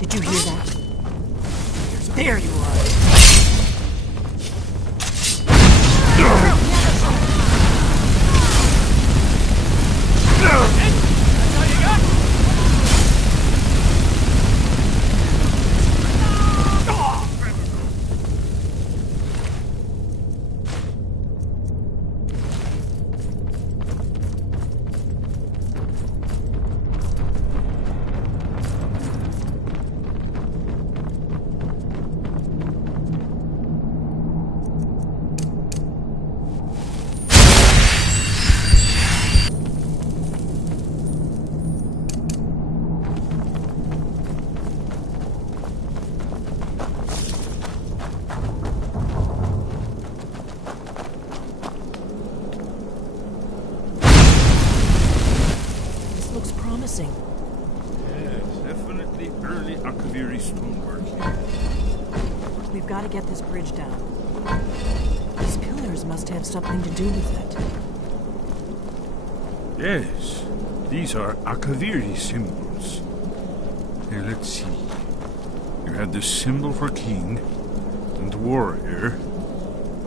Did you hear that? There you are. Yes, definitely early Akaviri stonework here. We've got to get this bridge down. These pillars must have something to do with it. Yes, these are Akaviri symbols. Here, let's see. You have the symbol for king and warrior,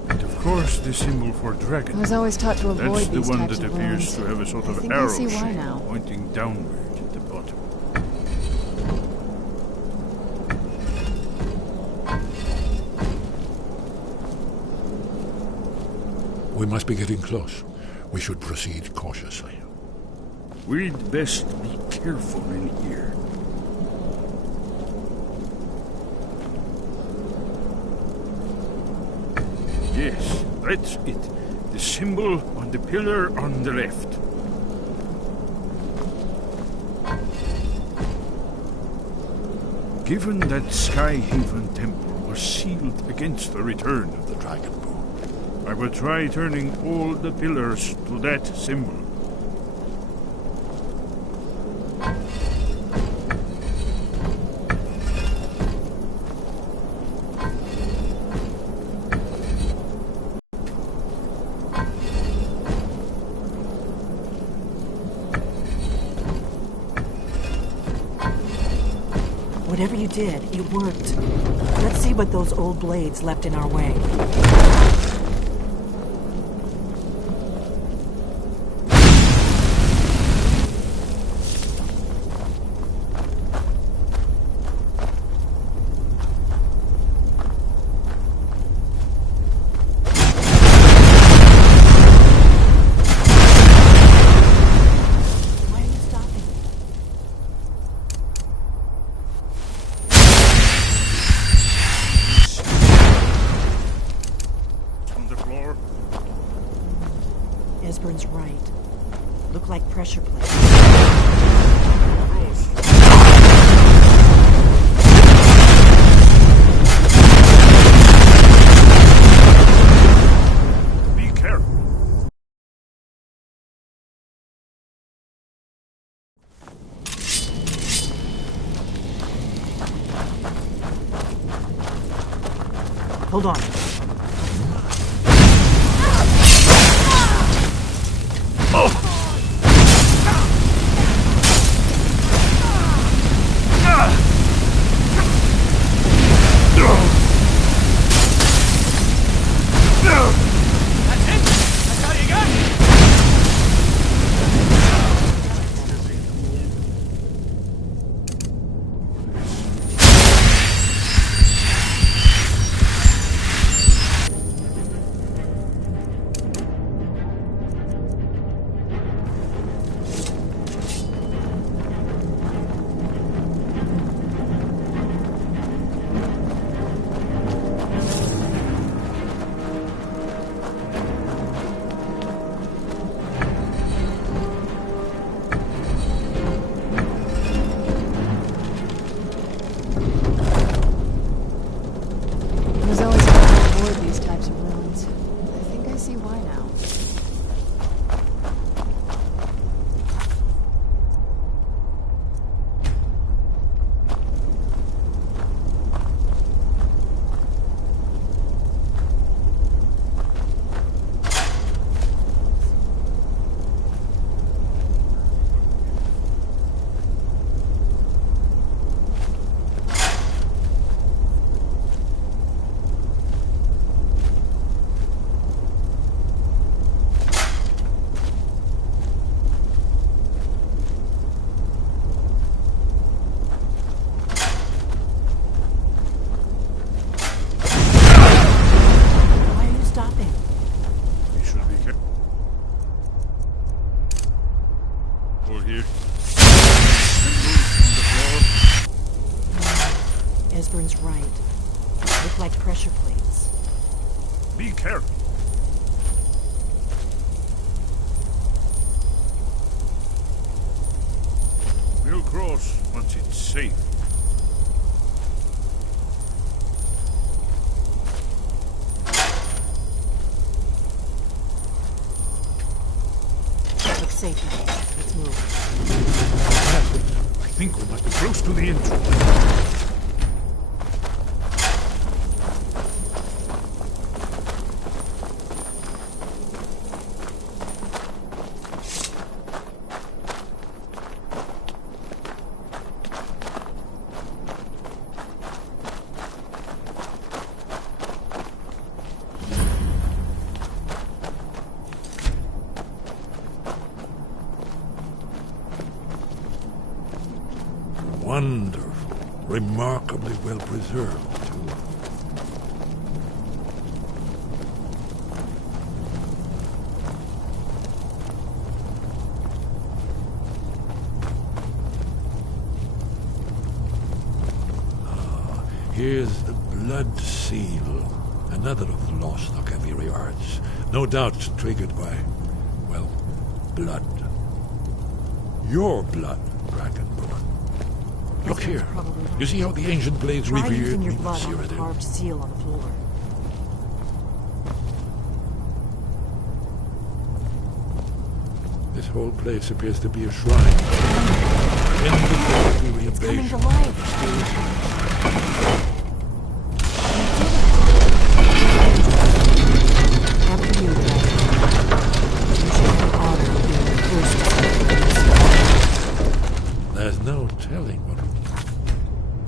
and of course the symbol for dragon. I was always taught to avoid That's the these one types that of appears ruins. to have a sort I of think I arrow see why shape now. pointing downward at the bottom. We must be getting close. We should proceed cautiously. We'd best be careful in here. Yes, that's it. The symbol on the pillar on the left. Given that Skyhaven Temple was sealed against the return of the Dragon Boom, I will try turning all the pillars to that symbol. Whatever you did, it worked. Let's see what those old blades left in our way. Esbern's right. Look like pressure plates. Be careful. Hold on. Catherine's right. They look like pressure plates. Be careful. We'll cross once it's safe. Looks safe now. Let's move. I think we must be close to the entrance. Wonderful. Remarkably well preserved, too. Here's the blood seal. Another of the lost Akaviri arts. No doubt triggered by, well, blood. Your blood, Dragonborn. Look here. You see how the ancient blades Try revered using your me blood on the Cyrodiil? carved seal on the floor. This whole place appears to be a shrine. In the Akaviri It's coming to invasion. life. After you, Dragon. You should have the honor of being the first to step into this. There's no telling what we'll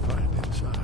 find inside.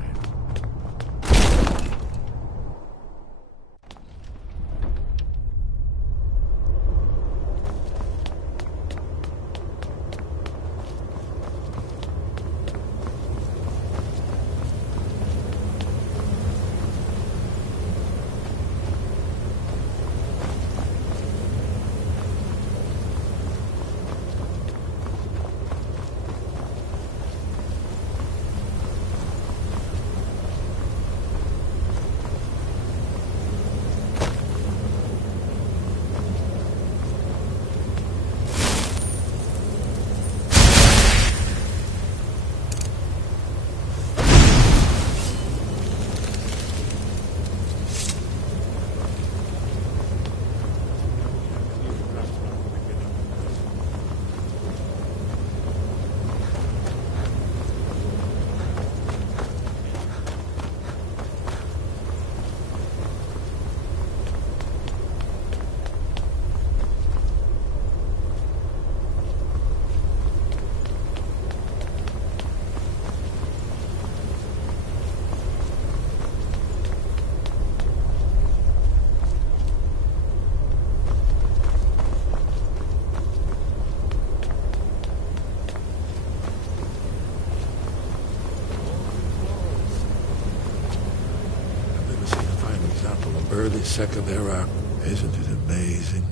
Early second era. Isn't it amazing?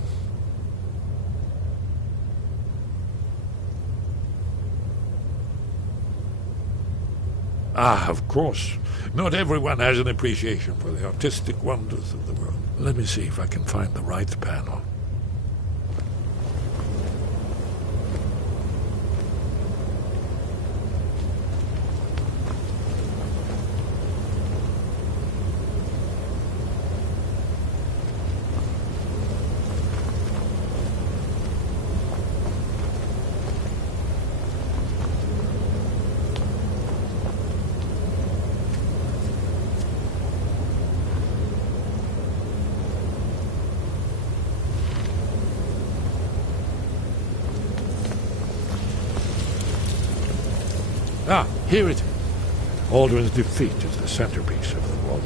Ah, of course. Not everyone has an appreciation for the artistic wonders of the world. Let me see if I can find the right panel. Ah, here it is. Aldrin's defeat is the centerpiece of the wall.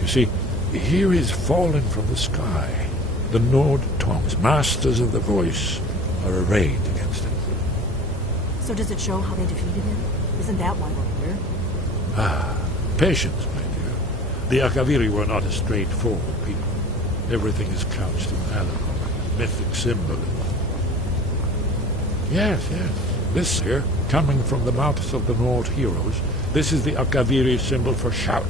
You see, here is fallen from the sky. The Nord tongues, masters of the voice, are arrayed against him. So does it show how they defeated him? Isn't that why we're here? Ah, patience, my dear. The Akaviri were not a straightforward people. Everything is couched in allegory, mythic symbolism. Yes. This here, coming from the mouths of the Nord heroes, This is the Akaviri symbol for shout,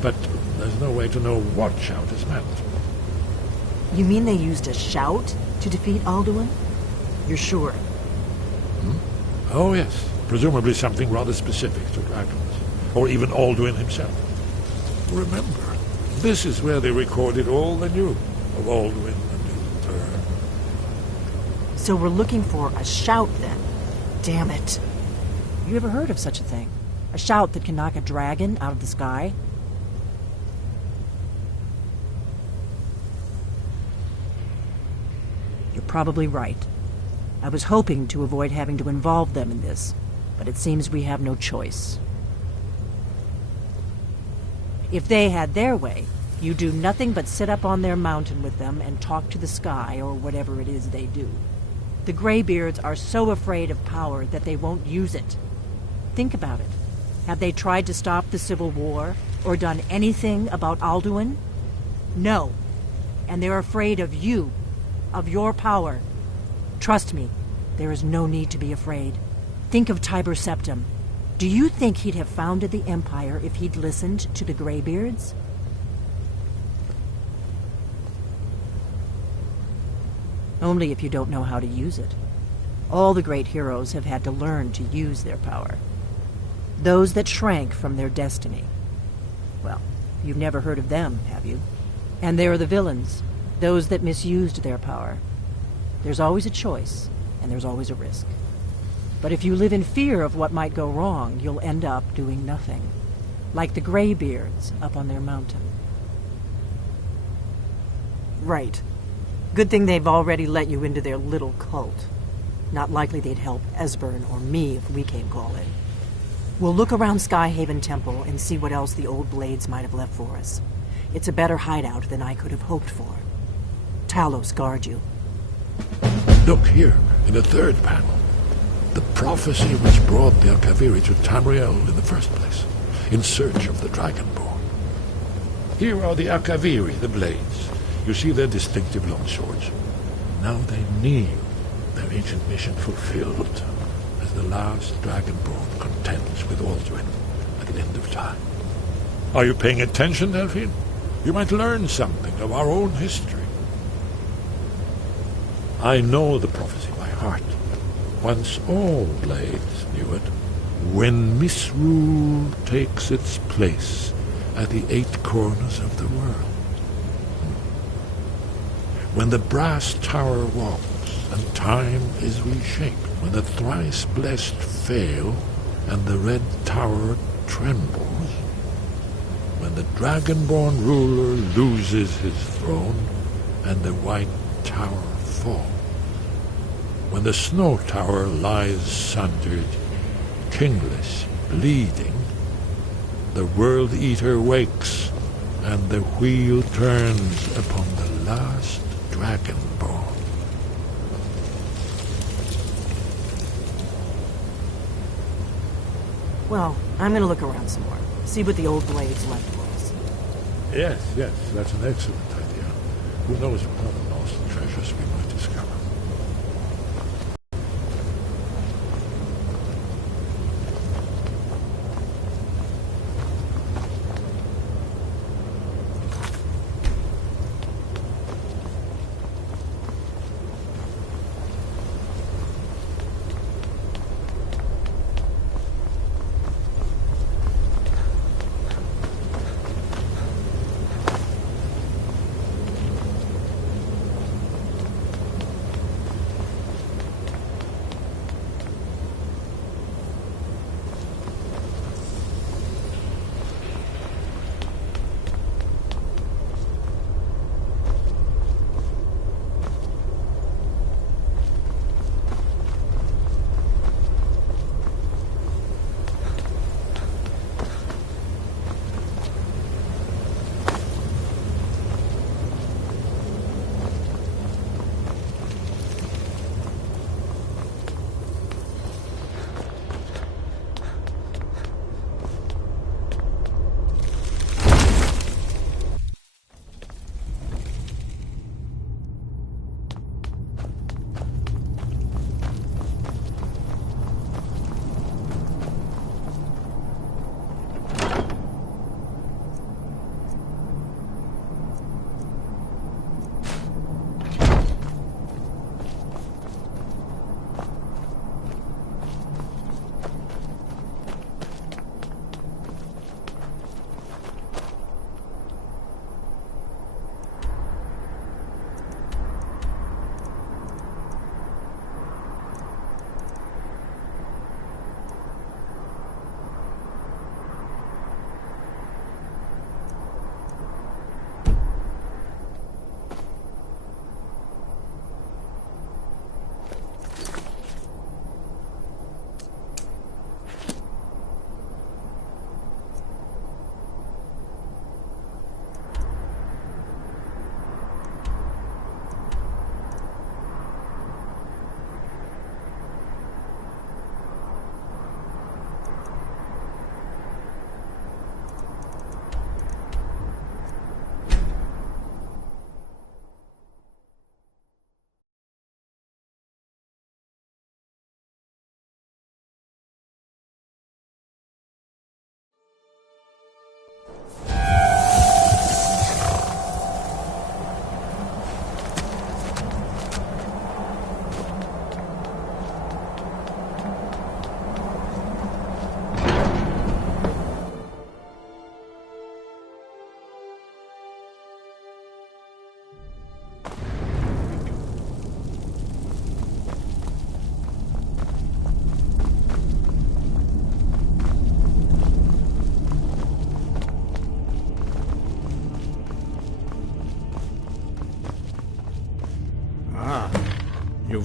but there's no way to know what shout is meant. You mean they used a shout to defeat Alduin? You're sure? Oh, yes. Presumably something rather specific to dragons, or even Alduin himself. Remember, this is where they recorded all they knew of Alduin and his turn. So we're looking for a shout, then. Damn it. You ever heard of such a thing? A shout that can knock a dragon out of the sky? You're probably right. I was hoping to avoid having to involve them in this, but it seems we have no choice. If they had their way, you do nothing but sit up on their mountain with them and talk to the sky or whatever it is they do. The Greybeards are so afraid of power that they won't use it. Think about it. Have they tried to stop the Civil War or done anything about Alduin? No. And they're afraid of you, of your power. Trust me, there is no need to be afraid. Think of Tiber Septim. Do you think he'd have founded the Empire if he'd listened to the Greybeards? Only if you don't know how to use it. All the great heroes have had to learn to use their power. Those that shrank from their destiny. Well, you've never heard of them, have you? And there are the villains, those that misused their power. There's always a choice, and there's always a risk. But if you live in fear of what might go wrong, you'll end up doing nothing. Like the Greybeards up on their mountain. Right. Good thing they've already let you into their little cult. Not likely they'd help Esbern or me if we came calling. We'll look around Skyhaven Temple and see what else the old blades might have left for us. It's a better hideout than I could have hoped for. Talos guard you. Look here, in the third panel. The prophecy which brought the Akaviri to Tamriel in the first place, in search of the Dragonborn. Here are the Akaviri, the blades. You see their distinctive long swords. Now they kneel, their ancient mission fulfilled, as the last Dragonborn contends with Alduin at the end of time. Are you paying attention, Delphine? You might learn something of our own history. I know the prophecy by heart. Once all blades knew it. When misrule takes its place at the 8 corners of the world. When the brass tower walks and time is reshaped. When the thrice blessed fail and the red tower trembles. When the dragonborn ruler loses his throne and the white tower falls. When the snow tower lies sundered, kingless, bleeding, the World Eater wakes, and the wheel turns upon the last Dragonborn. Well, I'm gonna look around some more. See what the old blades left for us. Yes, that's an excellent idea. Who knows what other lost treasures we might discover.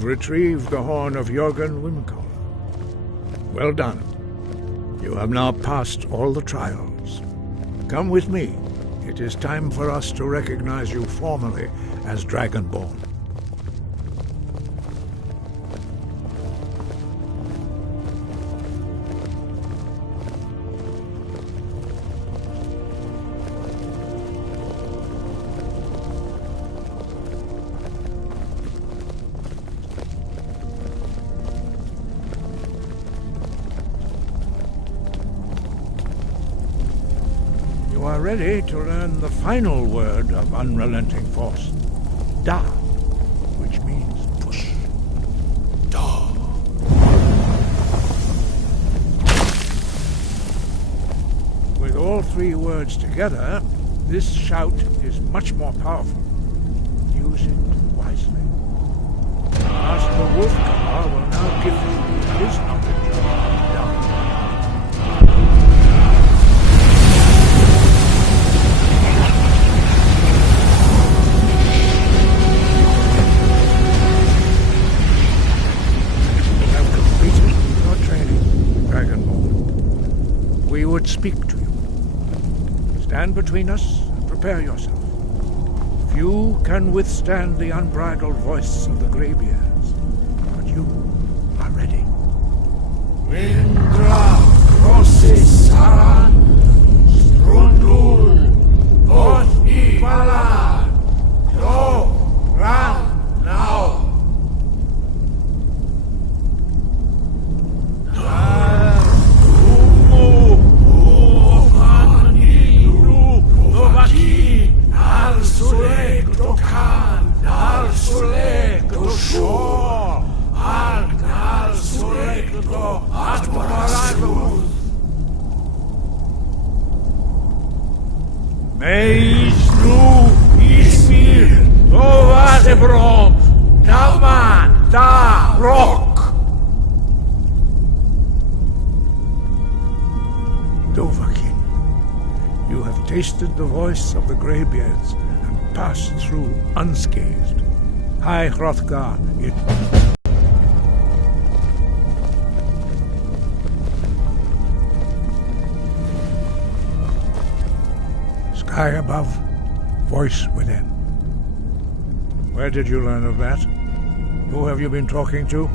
retrieved the horn of Jörgen Wimkel. Well done. You have now passed all the trials. Come with me. It is time for us to recognize you formally as Dragonborn. You are ready to learn the final word of unrelenting force. Da, which means push. Da. With all three words together, this shout is much more powerful. Use it wisely. Master Wolfgar will now give you his knowledge of Da. We would speak to you. Stand between us and prepare yourself. Few can withstand the unbridled voice of the Greybeards, but you are ready. Windra, Rossis, Saran, Strundul, Oth Ipala, Do, Ran, Now. Meisnu Ismir Tovadebrom Naman Da Rock. Dovahkiin, you have tasted the voice of the Greybeards and passed through unscathed. High Hrothgar, it... Sky above, voice within. Where did you learn of that? Who have you been talking to?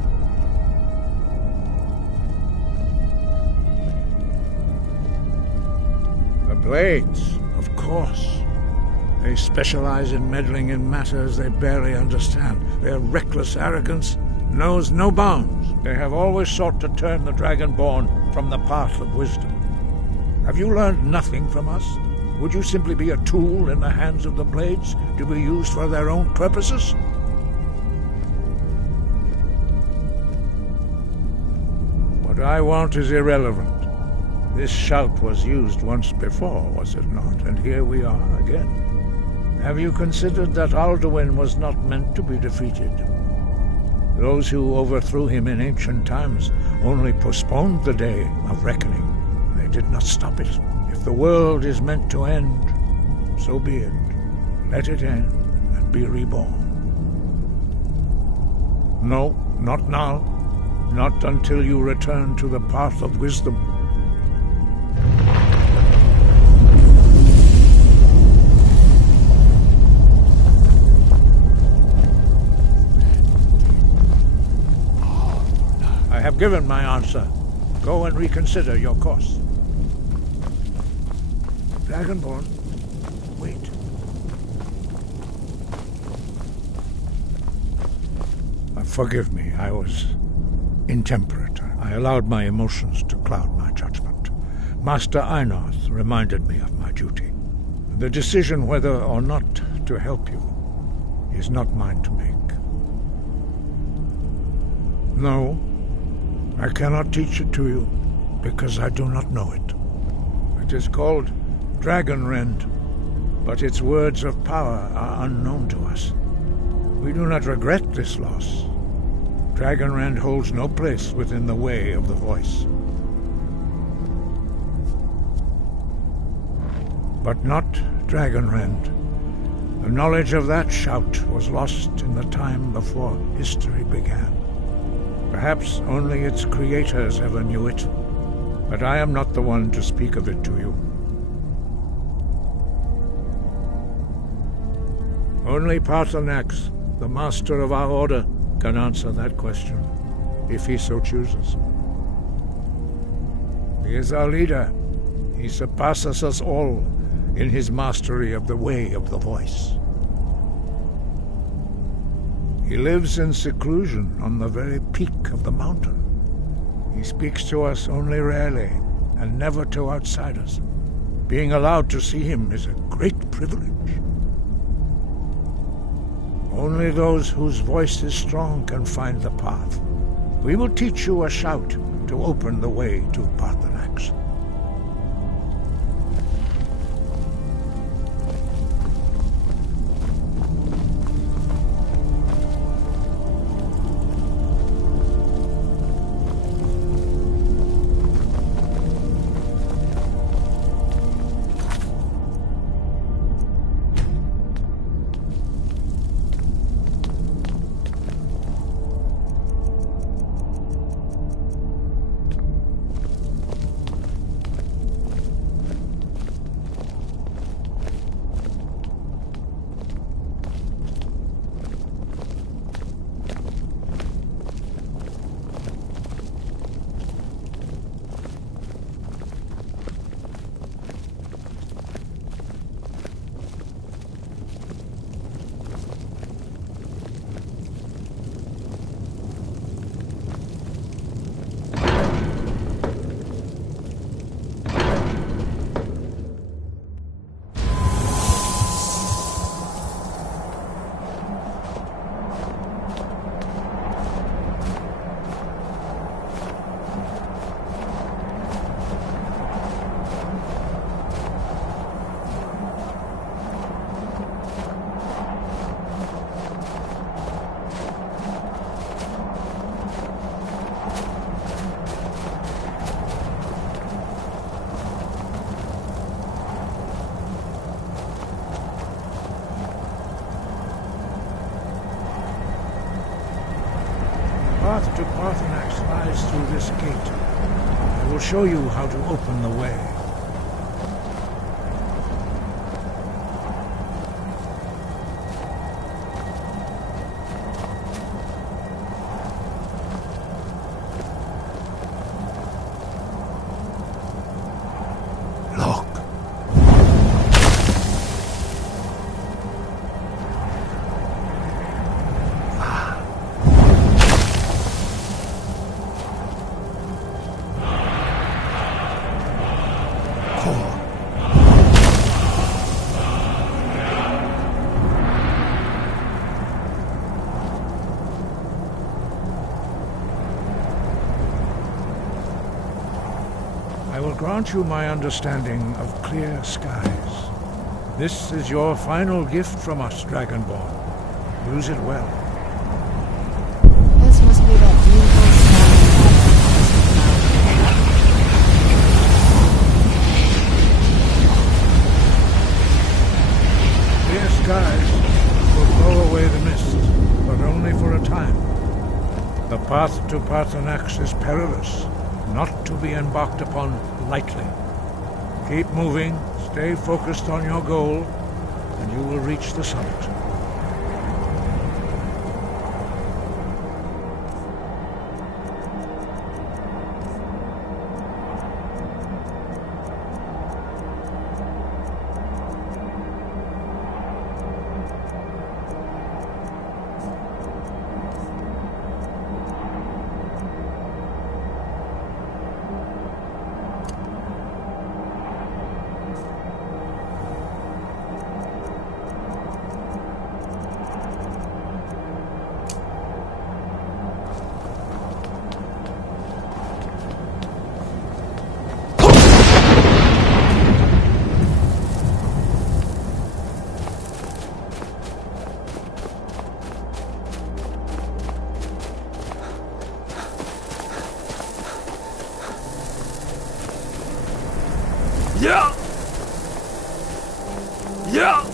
The Blades, of course. They specialize in meddling in matters they barely understand. Their reckless arrogance knows no bounds. They have always sought to turn the Dragonborn from the path of wisdom. Have you learned nothing from us? Would you simply be a tool in the hands of the Blades to be used for their own purposes? What I want is irrelevant. This shout was used once before, was it not? And here we are again. Have you considered that Alduin was not meant to be defeated? Those who overthrew him in ancient times only postponed the day of reckoning. They did not stop it. If the world is meant to end, so be it. Let it end and be reborn. No, not now. Not until you return to the path of wisdom. I have given my answer. Go and reconsider your course. Dragonborn, wait. Forgive me, I was intemperate. I allowed my emotions to cloud my judgment. Master Einarth reminded me of my duty. The decision whether or not to help you is not mine to make. No, I cannot teach it to you, because I do not know it. It is called Dragonrend, but its words of power are unknown to us. We do not regret this loss. Dragonrend holds no place within the way of the voice. But not Dragonrend. The knowledge of that shout was lost in the time before history began. Perhaps only its creators ever knew it, but I am not the one to speak of it to you. Only Parthenax, the master of our order, can answer that question, if he so chooses. He is our leader. He surpasses us all in his mastery of the way of the voice. He lives in seclusion on the very peak of the mountain. He speaks to us only rarely, and never to outsiders. Being allowed to see him is a great privilege. Only those whose voice is strong can find the path. We will teach you a shout to open the way to Parthenax. The path to Parthenax lies through this gate. I will show you how to open the way. Look. I will grant you my understanding of clear skies. This is your final gift from us, Dragonborn. Use it well. This must be that beautiful Clear skies will blow away the mist, but only for a time. The path to Parthenax is perilous, not to be embarked upon lightly. Keep moving, stay focused on your goal, and you will reach the summit. Yeah! Yeah!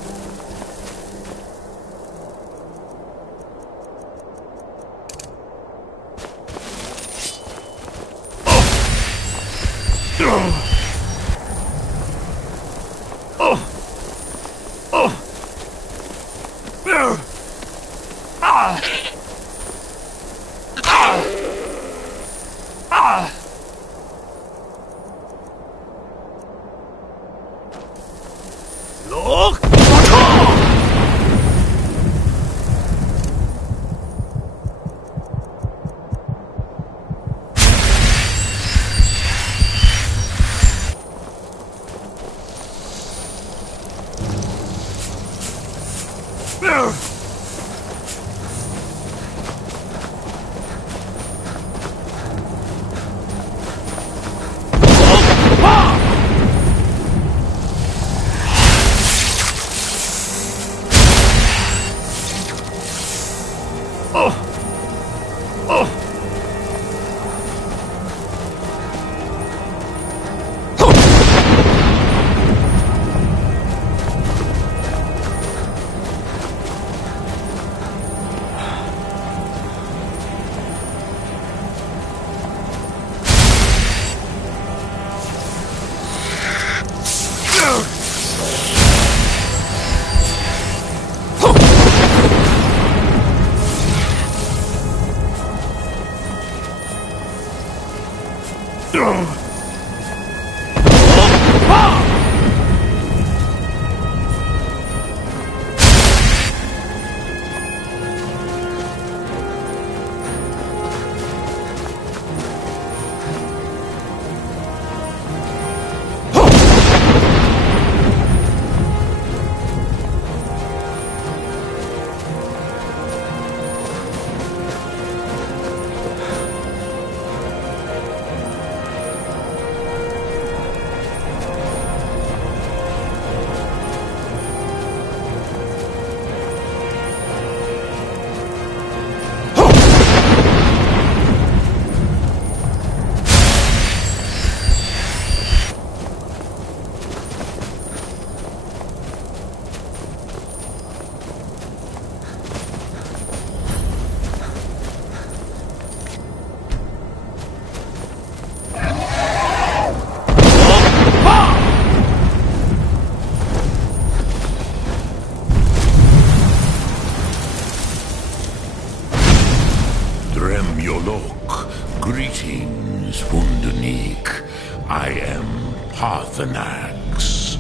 Greetings, Wundernik. I am Parthenax.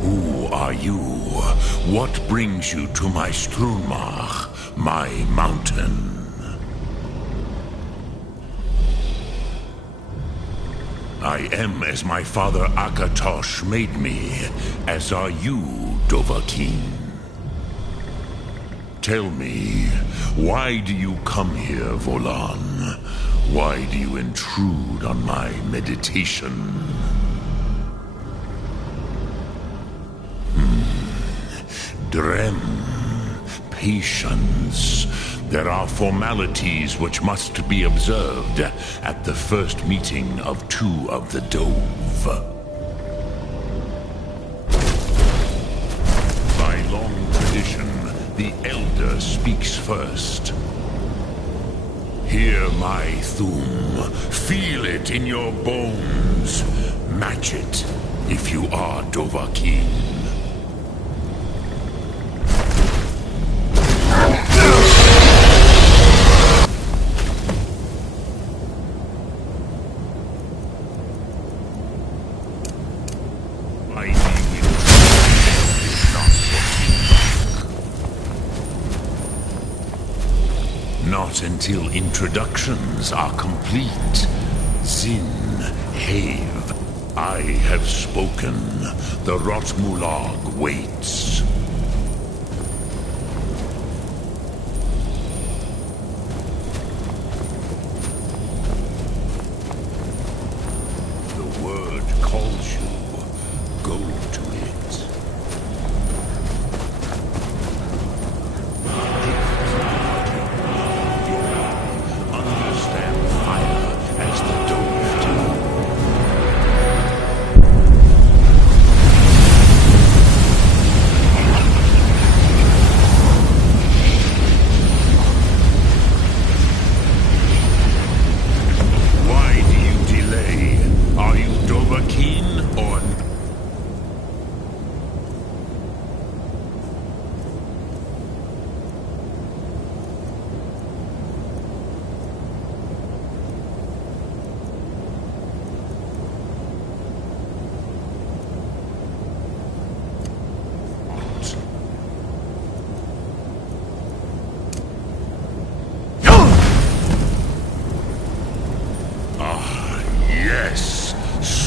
Who are you? What brings you to my Strunmach, my mountain? I am as my father Akatosh made me, as are you, Dovahkiin. Tell me, why do you come here, Volan? Why do you intrude on my meditation? Drem, patience. There are formalities which must be observed at the first meeting of two of the Dove. By long tradition, the Elder speaks first. Hear my Thum. Feel it in your bones. Match it if you are Dovahkiin. Not until introductions are complete. Zin, Have. I have spoken. The Rotmulag waits. The word calls you. Go to it. Understand fire as the Dove do.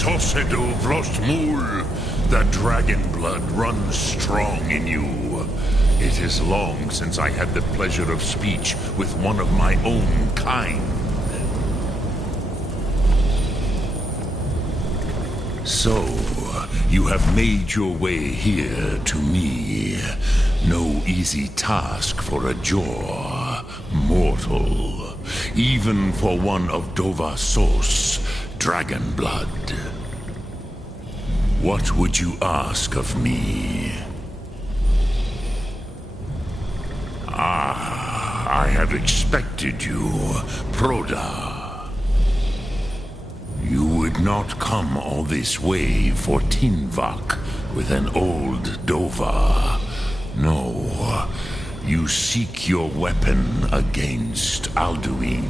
Sosedo Vrostmul, the dragon blood runs strong in you. It is long since I had the pleasure of speech with one of my own kind. So, you have made your way here to me. No easy task for a Jor, mortal. Even for one of Dovasos, dragon blood. What would you ask of me? I have expected you, Proda. You would not come all this way for Tinvak with an old Dova. No, you seek your weapon against Alduin.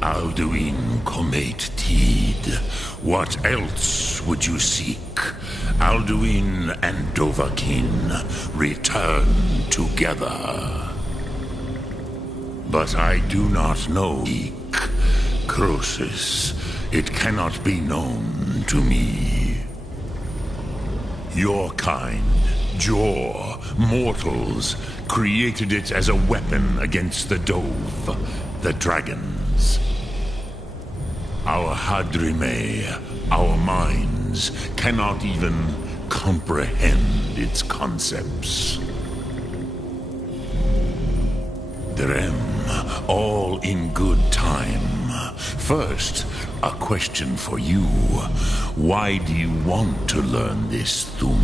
Alduin Comate Teed. What else would you seek? Alduin and Dovahkiin return together. But I do not know Croesus. It cannot be known to me. Your kind, Jor, mortals, created it as a weapon against the Dove, the dragons. Our Hadrime, our minds, cannot even comprehend its concepts. Drem, all in good time. First, a question for you. Why do you want to learn this Thum?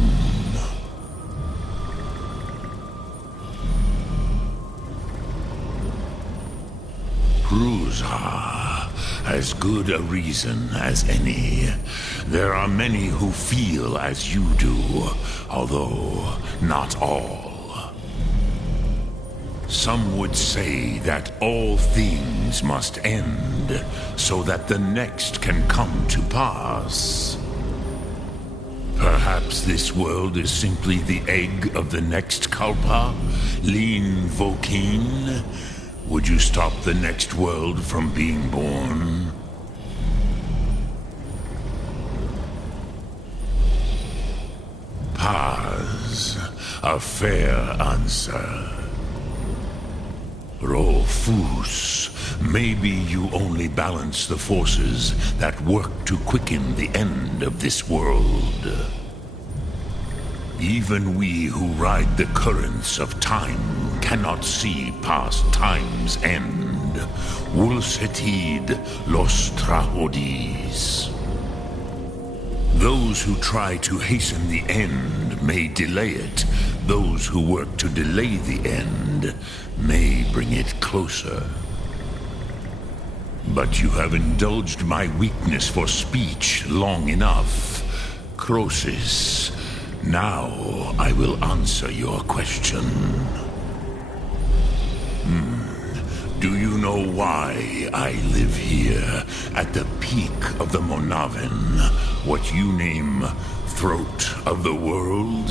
Cruzha, as good a reason as any. There are many who feel as you do, although not all. Some would say that all things must end, so that the next can come to pass. Perhaps this world is simply the egg of the next Kalpa, Lean Vokeen. Would you stop the next world from being born? Paz, a fair answer. Rolfus, maybe you only balance the forces that work to quicken the end of this world. Even we who ride the currents of time cannot see past time's end. Wulsetid los Trahodis. Those who try to hasten the end may delay it. Those who work to delay the end may bring it closer. But you have indulged my weakness for speech long enough. Croesus, now I will answer your question. Do you know why I live here, at the peak of the Monaven, what you name Throat of the World?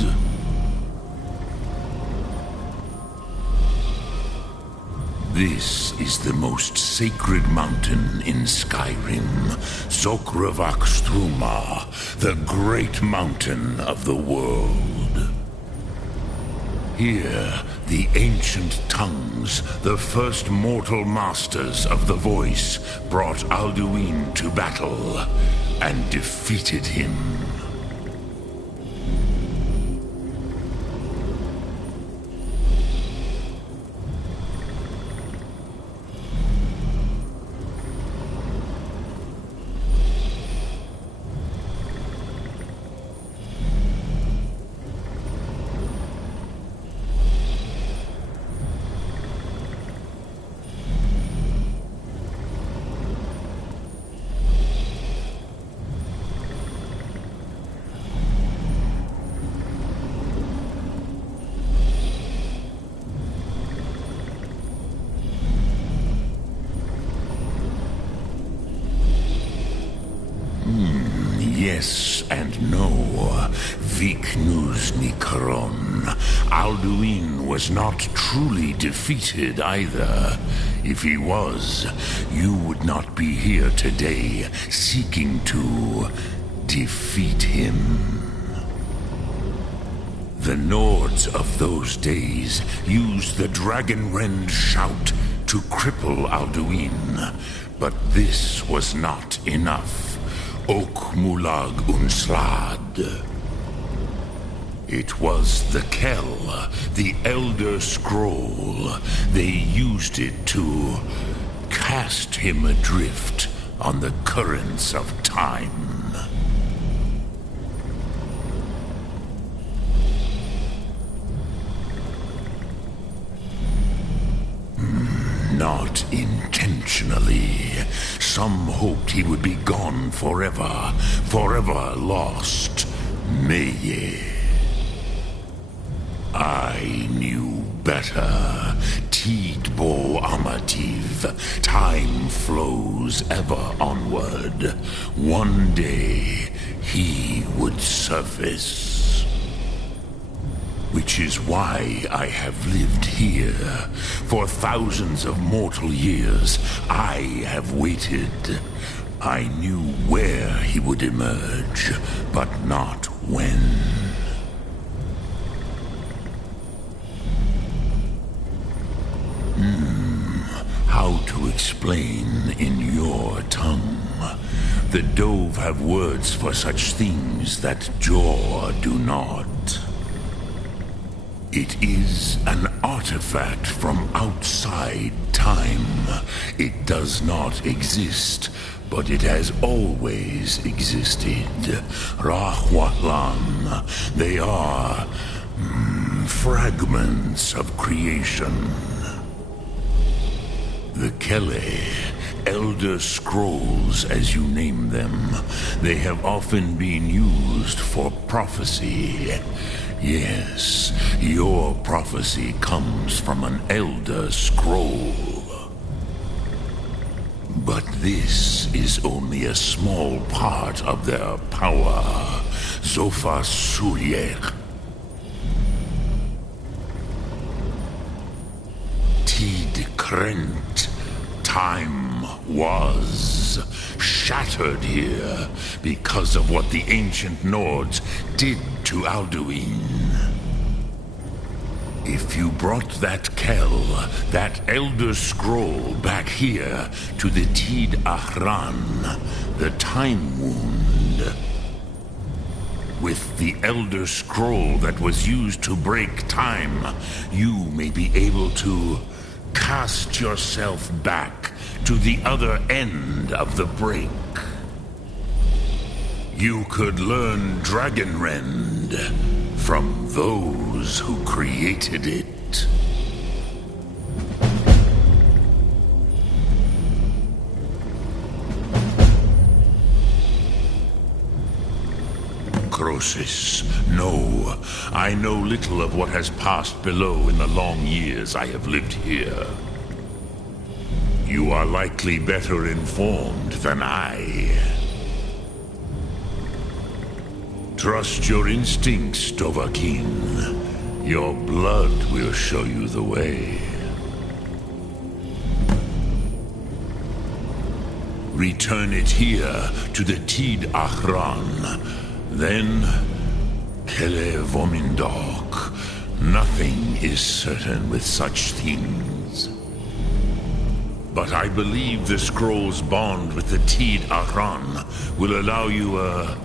This is the most sacred mountain in Skyrim, Sokravak Struma, the great mountain of the world. Here, the ancient tongues, the first mortal masters of the voice, brought Alduin to battle and defeated him. and no, Vik Nus Nikaron. Alduin was not truly defeated either. If he was, you would not be here today seeking to defeat him. The Nords of those days used the Dragonrend shout to cripple Alduin, but this was not enough. Ok Mulag Unslad. It was the Kell, the Elder Scroll. They used it to cast him adrift on the currents of time. Not intentionally. Some hoped he would be gone forever, forever lost. Meye. I knew better. Tidbo Amativ. Time flows ever onward. One day, he would surface. Which is why I have lived here. For thousands of mortal years, I have waited. I knew where he would emerge, but not when. How to explain in your tongue? The Dove have words for such things that Jor do not. It is an artifact from outside time. It does not exist, but it has always existed. Rahwatlan. They are fragments of creation. The Kele, Elder Scrolls as you name them, they have often been used for prophecy. Yes, your prophecy comes from an Elder Scroll. But this is only a small part of their power. Zofa Suryek. Tid Krent. Time was shattered here because of what the ancient Nords did to Alduin. If you brought that Kell, that Elder Scroll back here to the Tid Ahran, the Time Wound, with the Elder Scroll that was used to break time, you may be able to cast yourself back to the other end of the break. You could learn Dragonrend from those who created it. Crosis, no. I know little of what has passed below in the long years I have lived here. You are likely better informed than I. Trust your instincts, Dovahkiin. Your blood will show you the way. Return it here to the Tid Ahran. Then, Kele Vomindok. Nothing is certain with such things. But I believe the scroll's bond with the Tid Ahran will allow you a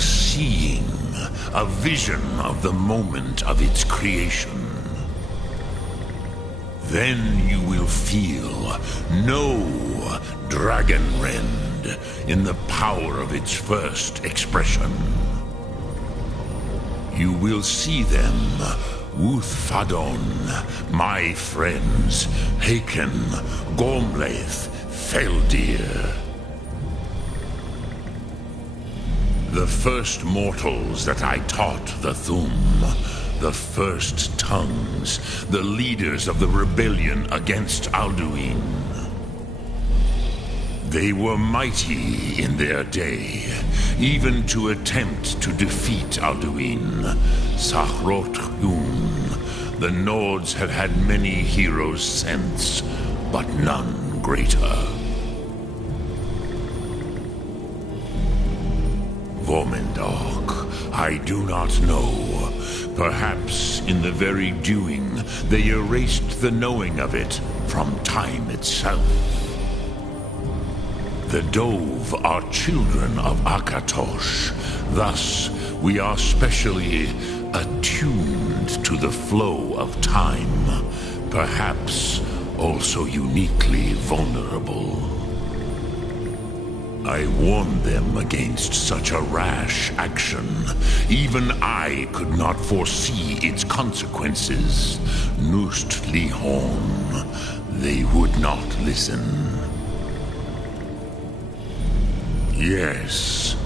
seeing, a vision of the moment of its creation. Then you will feel, know Dragonrend in the power of its first expression. You will see them, Uthfadon, my friends, Haken, Gormlaith, Feldir. The first mortals that I taught the Thum, the first tongues, the leaders of the rebellion against Alduin. They were mighty in their day, even to attempt to defeat Alduin. Sahrot Hun. The Nords have had many heroes since, but none greater. Vormendok, I do not know. Perhaps in the very doing, they erased the knowing of it from time itself. The Dove are children of Akatosh. Thus, we are specially attuned to the flow of time. Perhaps also uniquely vulnerable. I warned them against such a rash action. Even I could not foresee its consequences. Nust Lihon. They would not listen. Yes,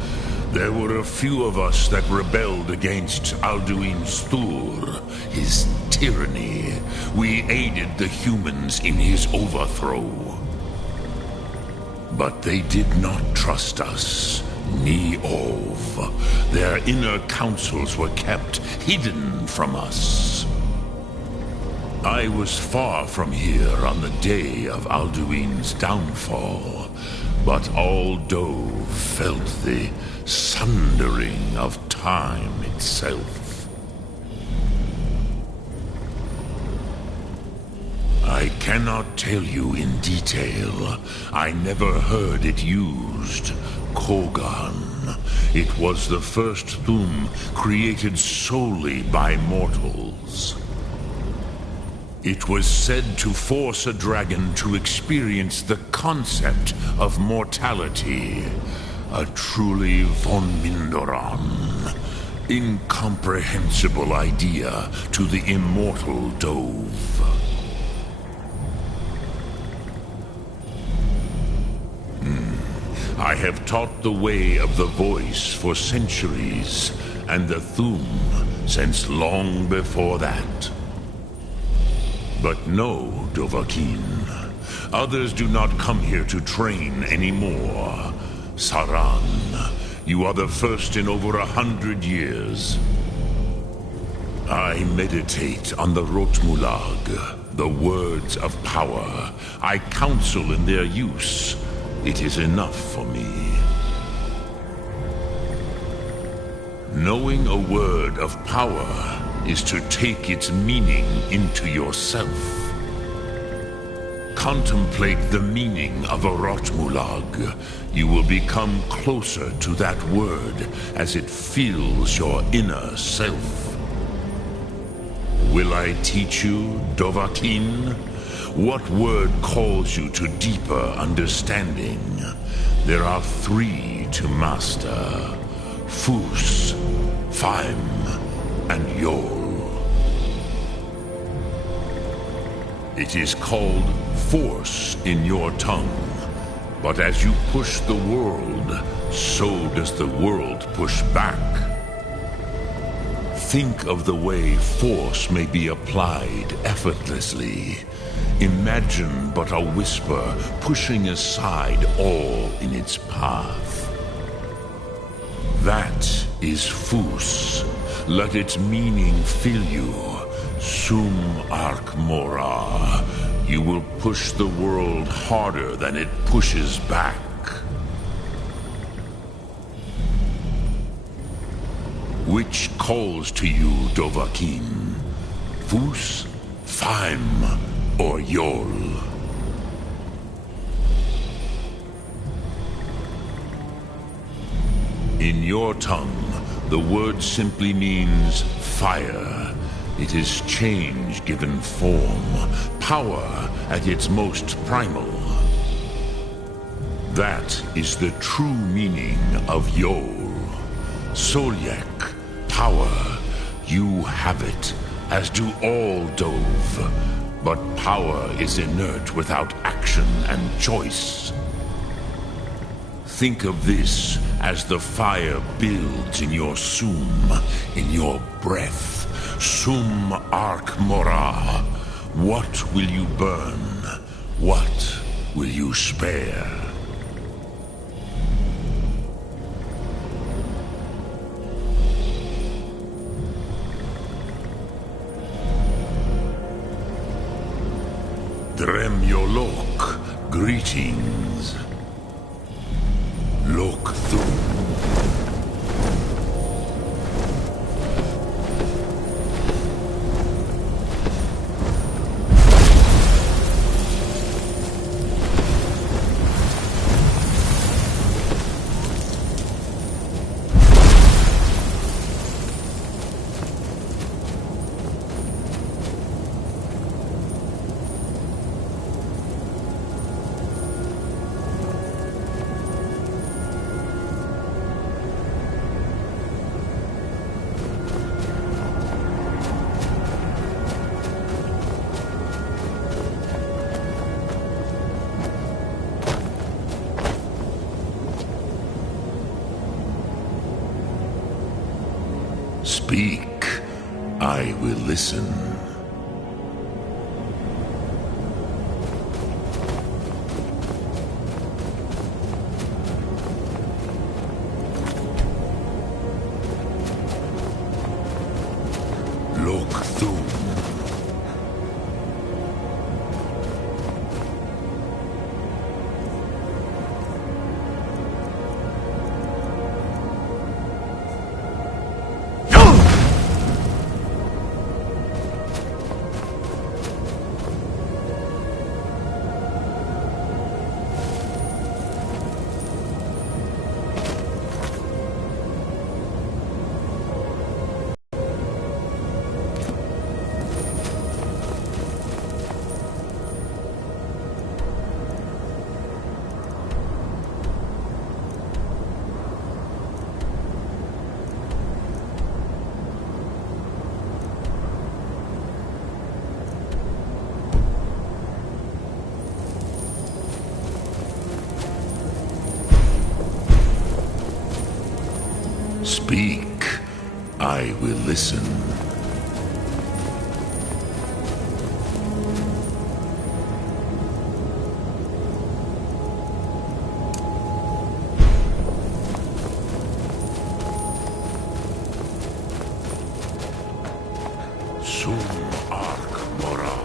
there were a few of us that rebelled against Alduin Stur, his tyranny. We aided the humans in his overthrow. But they did not trust us, ni Ov. Their inner counsels were kept hidden from us. I was far from here on the day of Alduin's downfall, but all Dove felt the sundering of time itself. I cannot tell you in detail. I never heard it used. Kogan. It was the first Thum created solely by mortals. It was said to force a dragon to experience the concept of mortality. A truly von Mindoran. Incomprehensible idea to the immortal Dove. I have taught the way of the voice for centuries, and the Thum since long before that. But no, Dovahkiin. Others do not come here to train anymore. Saran, you are the first in over 100 years. I meditate on the Rotmulag, the words of power. I counsel in their use. It is enough for me. Knowing a word of power is to take its meaning into yourself. Contemplate the meaning of a Rotmulag. You will become closer to that word as it fills your inner self. Will I teach you, Dovahkiin? What word calls you to deeper understanding? There are 3 to master. Fus, Faim, and Yol. It is called force in your tongue. But as you push the world, so does the world push back. Think of the way force may be applied effortlessly. Imagine but a whisper pushing aside all in its path. That is Fus. Let its meaning fill you. Sum Ark Mora. You will push the world harder than it pushes back. Which calls to you, Dovahkiin? Fus, Faim, or Yol? In your tongue, the word simply means fire. It is change given form, power at its most primal. That is the true meaning of Yol. Solyek, power. You have it, as do all Dove. But power is inert without action and choice. Think of this as the fire builds in your sum, in your breath. Sum Ark Mora. What will you burn? What will you spare? Lok, greetings. Lok Thum. Speak, I will listen. Lok Thum. Speak, I will listen. Sum Ark Mora.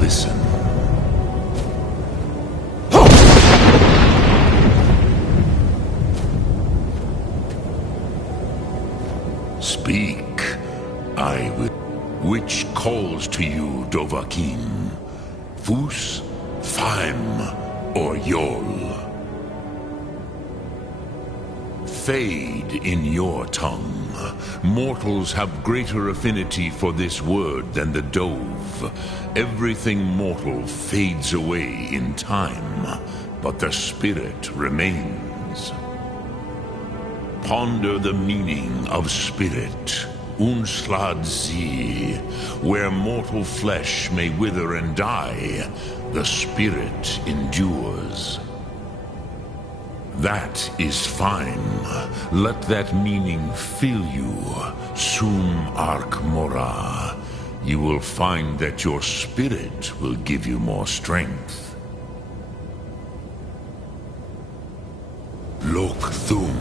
Listen. Speak, I will. Which calls to you, Dovahkiin? Fus, Faim, or Yol? Fade in your tongue. Mortals have greater affinity for this word than the Dove. Everything mortal fades away in time, but the spirit remains. Ponder the meaning of spirit, Unslad Zi. Where mortal flesh may wither and die, the spirit endures. That is fine. Let that meaning fill you, Sum Ark Mora. You will find that your spirit will give you more strength. Lok Thum.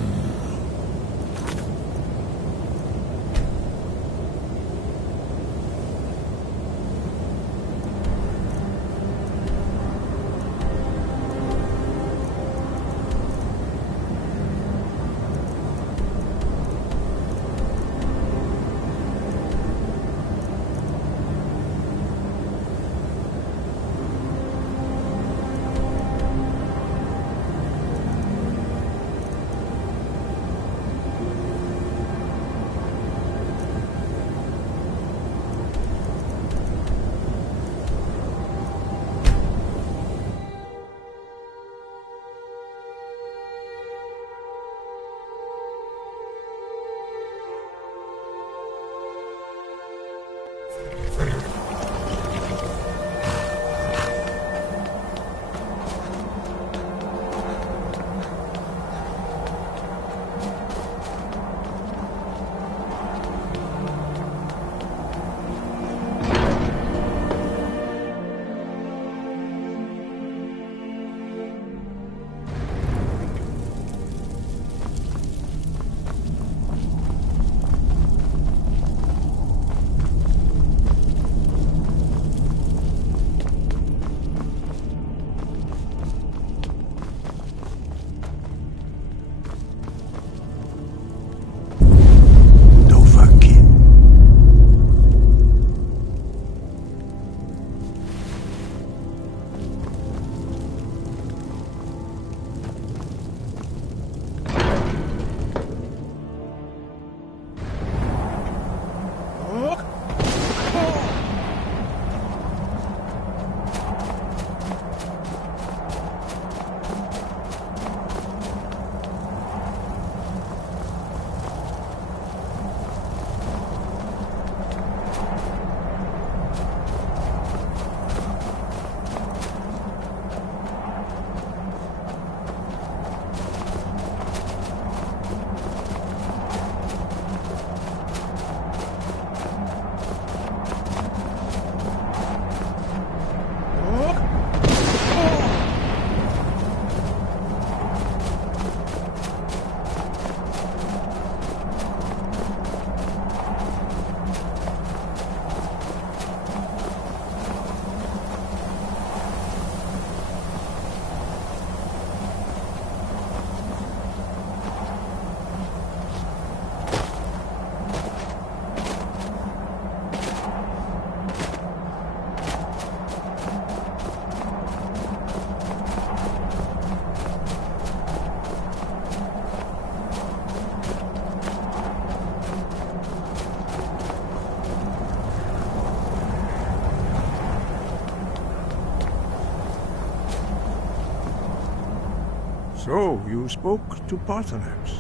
So, you spoke to Paarthurnax.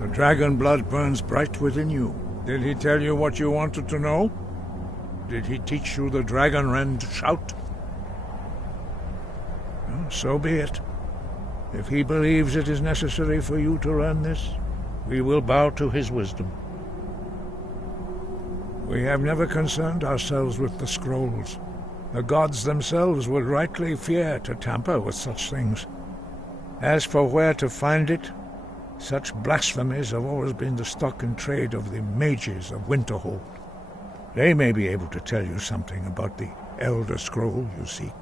The dragon blood burns bright within you. Did he tell you what you wanted to know? Did he teach you the dragon rend shout? Well, so be it. If he believes it is necessary for you to learn this, we will bow to his wisdom. We have never concerned ourselves with the scrolls. The gods themselves would rightly fear to tamper with such things. As for where to find it, such blasphemies have always been the stock in trade of the mages of Winterhold. They may be able to tell you something about the Elder Scroll you seek.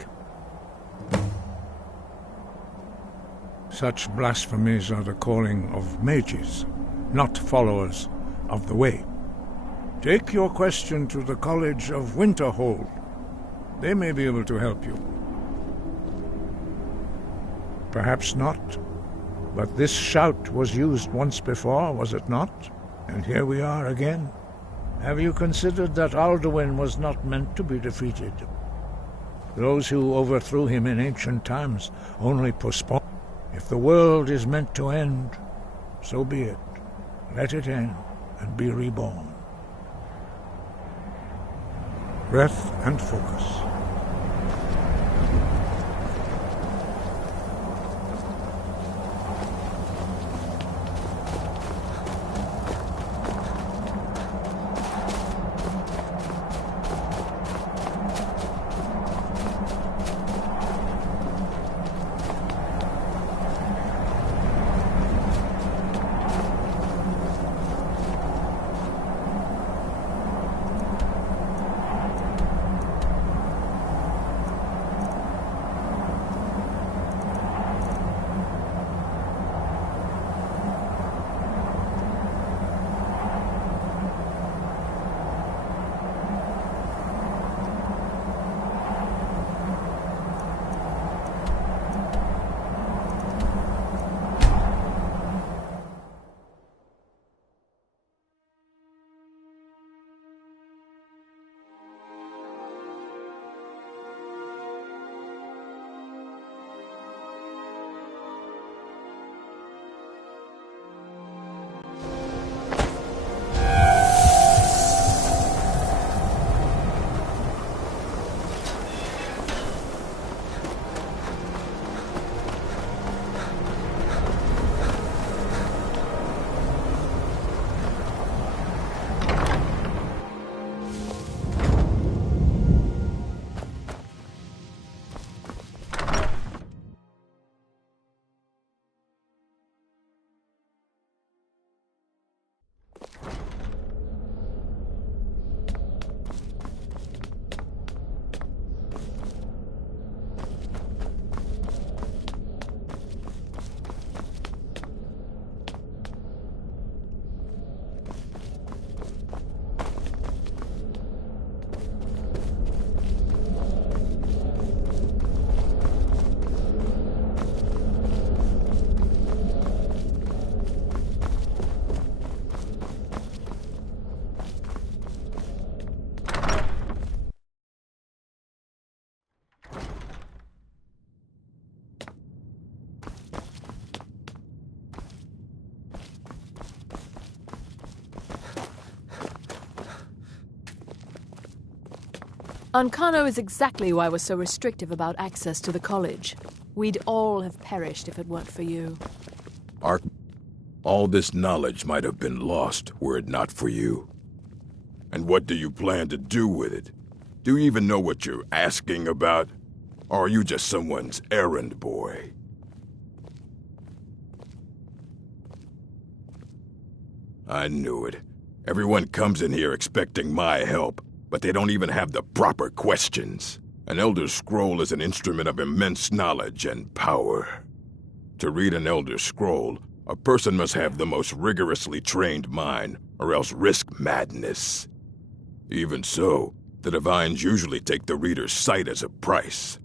Such blasphemies are the calling of mages, not followers of the Way. Take your question to the College of Winterhold. They may be able to help you. Perhaps not, but this shout was used once before, was it not? And here we are again. Have you considered that Alduin was not meant to be defeated? Those who overthrew him in ancient times only postponed. If the world is meant to end, so be it. Let it end and be reborn. Breath and focus. Ancano is exactly why we're so restrictive about access to the college. We'd all have perished if it weren't for you. All this knowledge might have been lost were it not for you. And what do you plan to do with it? Do you even know what you're asking about? Or are you just someone's errand boy? I knew it. Everyone comes in here expecting my help, but they don't even have the proper questions. An Elder Scroll is an instrument of immense knowledge and power. To read an Elder Scroll, a person must have the most rigorously trained mind, or else risk madness. Even so, the Divines usually take the reader's sight as a price.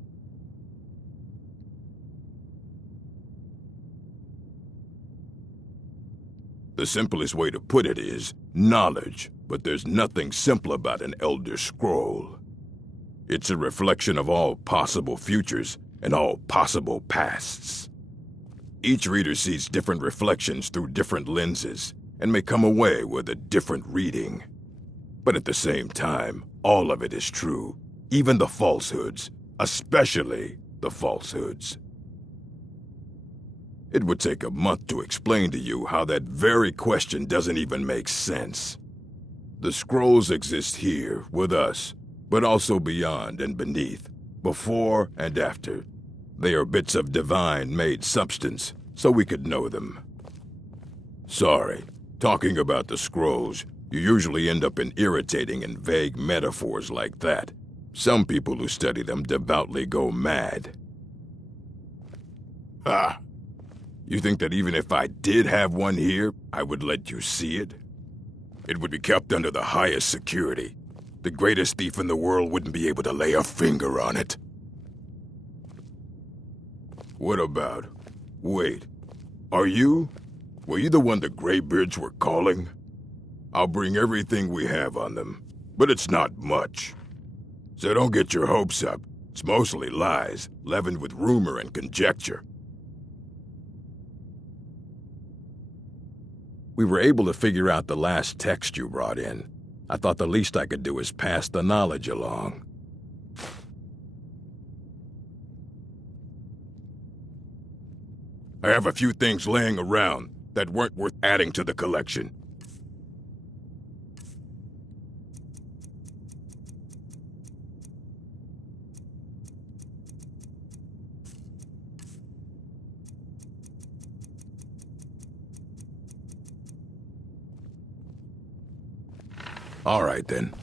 The simplest way to put it is knowledge, but there's nothing simple about an Elder Scroll. It's a reflection of all possible futures and all possible pasts. Each reader sees different reflections through different lenses, and may come away with a different reading. But at the same time, all of it is true, even the falsehoods, especially the falsehoods. It would take a month to explain to you how that very question doesn't even make sense. The scrolls exist here, with us, but also beyond and beneath, before and after. They are bits of divine-made substance, so we could know them. Sorry, talking about the scrolls, you usually end up in irritating and vague metaphors like that. Some people who study them devoutly go mad. Ah! You think that even if I did have one here, I would let you see it? It would be kept under the highest security. The greatest thief in the world wouldn't be able to lay a finger on it. What about... Wait. Were you the one the Greybeards were calling? I'll bring everything we have on them, but it's not much. So don't get your hopes up. It's mostly lies, leavened with rumor and conjecture. We were able to figure out the last text you brought in. I thought the least I could do is pass the knowledge along. I have a few things laying around that weren't worth adding to the collection. All right, then.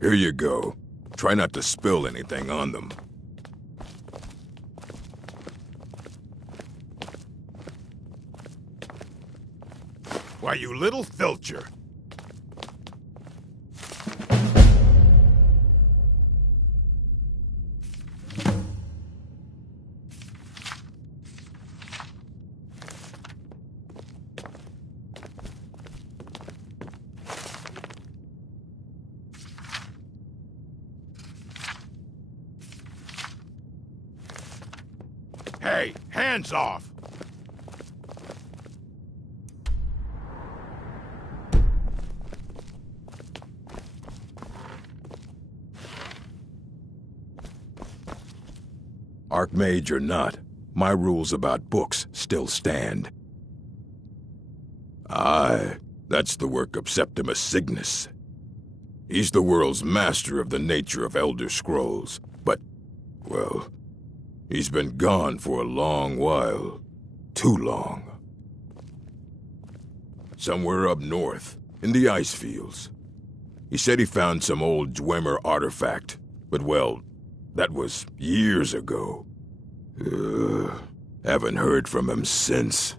Here you go. Try not to spill anything on them. Why, you little filcher! Hey, hands off! Archmage or not, my rules about books still stand. Aye, that's the work of Septimus Cygnus. He's the world's master of the nature of Elder Scrolls, but, well, he's been gone for a long while. Too long. Somewhere up north, in the ice fields. He said he found some old Dwemer artifact, but well, that was years ago. Haven't heard from him since.